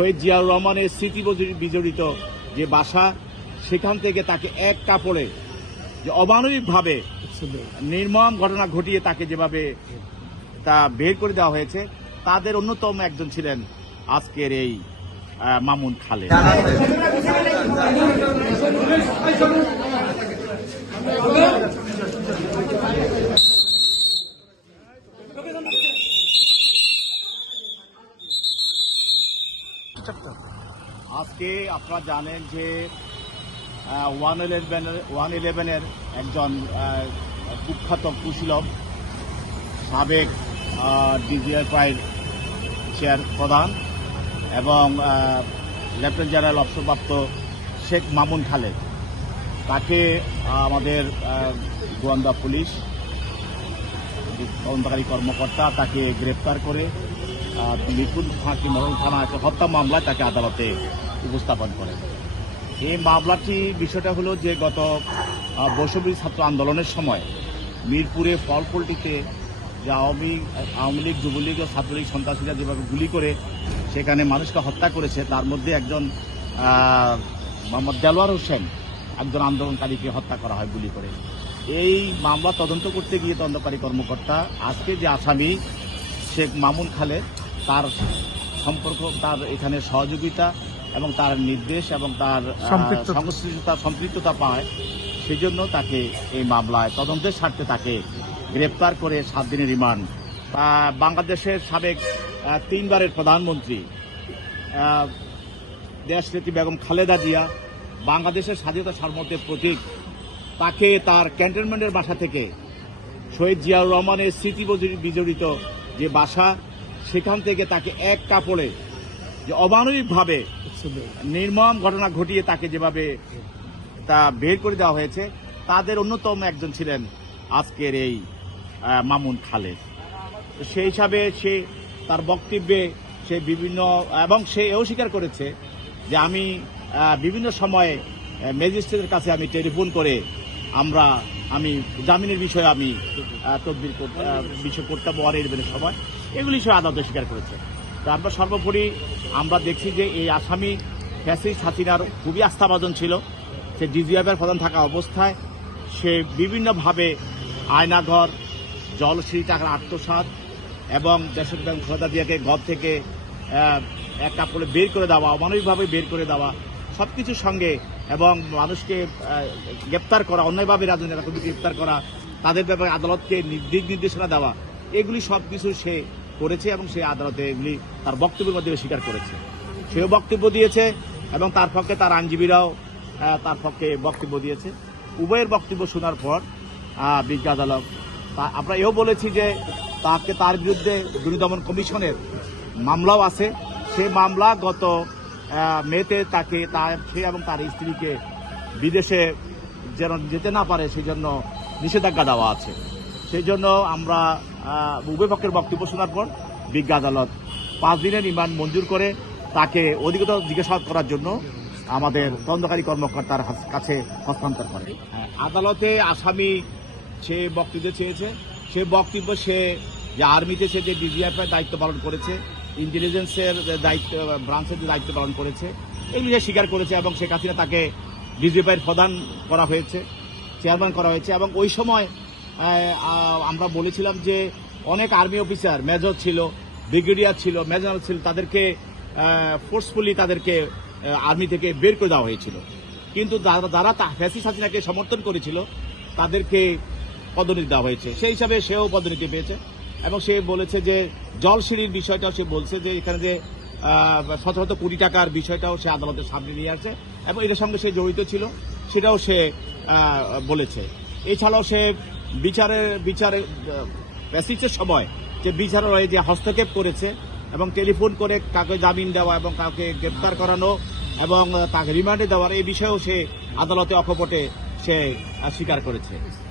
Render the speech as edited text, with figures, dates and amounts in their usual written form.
শহীদ জিয়াউর রহমানের স্মৃতি বিজড়িত যে বাসা, সেখান থেকে তাকে এক কাপড়ে যে অমানবিকভাবে নির্মম ঘটনা ঘটিয়ে তাকে যেভাবে তা বের করে দেওয়া হয়েছে, তাদের অন্যতম একজন ছিলেন আজকের এই মামুন খালেদ। আজকে আপনারা জানেন যে 111-এর একজন কুখ্যাত কুশীলব, সাবেক ডিজিএফআই চেয়ার প্রধান এবং লেফটেন্যান্ট জেনারেল অবসরপ্রাপ্ত শেখ মামুন খালেদ, তাকে আমাদের গোয়েন্দা পুলিশ তদন্তকারী কর্মকর্তা তাকে গ্রেপ্তার করে মিরপুর ফাঁকি মহল থানা হত্যা মামলায় তাকে আদালতে উপস্থাপন করে। এই মামলাটি বিষয়টা হলো যে গত বৈষম্যবিরোধী ছাত্র আন্দোলনের সময় মিরপুরে ফলপল্টিতে যে আওয়ামী লীগ, যুবলীগ ও ছাত্রলীগ সন্ত্রাসীরা যেভাবে গুলি করে সেখানে মানুষকে হত্যা করেছে, তার মধ্যে একজন মোহাম্মদ দেলোয়ার হোসেন, একজন আন্দোলনকারীকে হত্যা করা হয় গুলি করে। এই মামলা তদন্ত করতে গিয়ে তদন্তকারী কর্মকর্তা আজকে যে আসামি শেখ মামুন খালেদ, তার সম্পর্ক, তার এখানে সহযোগিতা এবং তার নির্দেশ এবং তার সম্পৃক্ততা পায়, সেজন্য তাকে এই মামলায় তদন্তের স্বার্থে তাকে গ্রেপ্তার করে 7 দিনের রিমান্ড। বাংলাদেশের সাবেক 3 বারের প্রধানমন্ত্রী দেশনেত্রী বেগম খালেদা জিয়া, বাংলাদেশের স্বাধীনতা সার্বভৌমত্বের প্রতীক, তাকে তার ক্যান্টনমেন্টের বাসা থেকে শহীদ জিয়াউর রহমানের স্মৃতি বিজড়িত যে বাসা, সেখান থেকে তাকে এক কাপড়ে যে অমানবিকভাবে নির্মম ঘটনা ঘটিয়ে তাকে যেভাবে তা বের করে দেওয়া হয়েছে, তাদের অন্যতম একজন ছিলেন আজকের এই মামুন খালেদ। সেই হিসাবে সে তার বক্তব্যে সে বিভিন্ন এবং সে এও স্বীকার করেছে যে আমি বিভিন্ন সময়ে ম্যাজিস্ট্রেটের কাছে আমি টেলিফোন করে আমি জামিনের বিষয়ে আমি তদবির বিষয় করতাম ওয়ারের সময়, এগুলি সে আদালতে স্বীকার করেছে। তো আমরা সর্বোপরি আমরা দেখছি যে এই আসামি ফ্যাসিস্ট হাসিনার খুবই আস্থাভাজন ছিল। সে ডিজিএফআইয়ের প্রধান থাকা অবস্থায় সে বিভিন্নভাবে আয়নাঘর, জলসিঁড়ি টাকার আত্মসাৎ এবং দেশের বেগম খালেদা জিয়াকে ঘর থেকে এক কাপড়ে বের করে দেওয়া, অমানবিকভাবে বের করে দেওয়া, সবকিছুর সঙ্গে এবং মানুষকে গ্রেপ্তার করা, অন্যায়ভাবে রাজনৈতিক নেতাকর্মীকে গ্রেপ্তার করা, তাদের ব্যাপারে আদালতকে দিক নির্দেশনা দেওয়া, এগুলি সবকিছু সে করেছে এবং সে আদালতে এগুলি তার বক্তব্যের মাধ্যমে স্বীকার করেছে। সেও বক্তব্য দিয়েছে এবং তার পক্ষে তার আইনজীবীরাও তার পক্ষে বক্তব্য দিয়েছে। উভয়ের বক্তব্য শোনার পর বিজ্ঞ আদালত আমরা এও বলেছি যে তার বিরুদ্ধে দুর্নীতি দমন কমিশনের মামলাও আছে। সে মামলা গত মেতে তাকে সে এবং তার স্ত্রীকে বিদেশে যেন যেতে না পারে সেই জন্য নিষেধাজ্ঞা দেওয়া আছে। সেই জন্য আমরা উভয় পক্ষের বক্তব্য শোনার পর বিজ্ঞ আদালত 5 দিনের রিমান্ড মঞ্জুর করে তাকে অধিকতর জিজ্ঞাসাবাদ করার জন্য আমাদের তদন্তকারী কর্মকর্তার কাছে হস্তান্তর করে। আদালতে আসামি সে বক্তব্য চেয়েছে, সে বক্তব্য সে যে আর্মিতে সে যে ডিজিএফআই দায়িত্ব পালন করেছে, ইন্টেলিজেন্সের দায়িত্ব ব্রাঞ্চের যে দায়িত্ব পালন করেছে, এই বিষয়ে স্বীকার করেছে এবং শেখ হাসিনা তাকে ডিজিএফআইয়ের প্রধান করা হয়েছে, চেয়ারম্যান করা হয়েছে। এবং ওই সময় আমরা বলেছিলাম যে অনেক আর্মি অফিসার, মেজর ছিল, ব্রিগেডিয়ার ছিল, মেজর ছিল, তাদেরকে ফোর্সফুলি তাদেরকে আর্মি থেকে বের করে দেওয়া হয়েছিল। কিন্তু যারা ফ্যাসিস্ট হাসিনাকে সমর্থন করেছিল তাদেরকে পদোন্নতি দেওয়া হয়েছে। সেই হিসাবে সেও পদোন্নতি পেয়েছে এবং সে বলেছে যে জলসিঁড়ির বিষয়টাও সে বলছে যে এখানে যে 17 কোটি টাকার বিষয়টাও সে আদালতের সামনে নিয়ে আসে এবং এটার সঙ্গে সে জড়িত ছিল, সেটাও সে বলেছে। এছাড়াও সে বিচারে ফ্যাসিস্টের সময় যে বিচারালয়ে যে হস্তক্ষেপ করেছে এবং টেলিফোন করে কাউকে জামিন দেওয়া এবং কাউকে গ্রেপ্তার করানো এবং তাকে রিমান্ডে দেওয়ার এই বিষয়েও সে আদালতে অকপটে সে স্বীকার করেছে।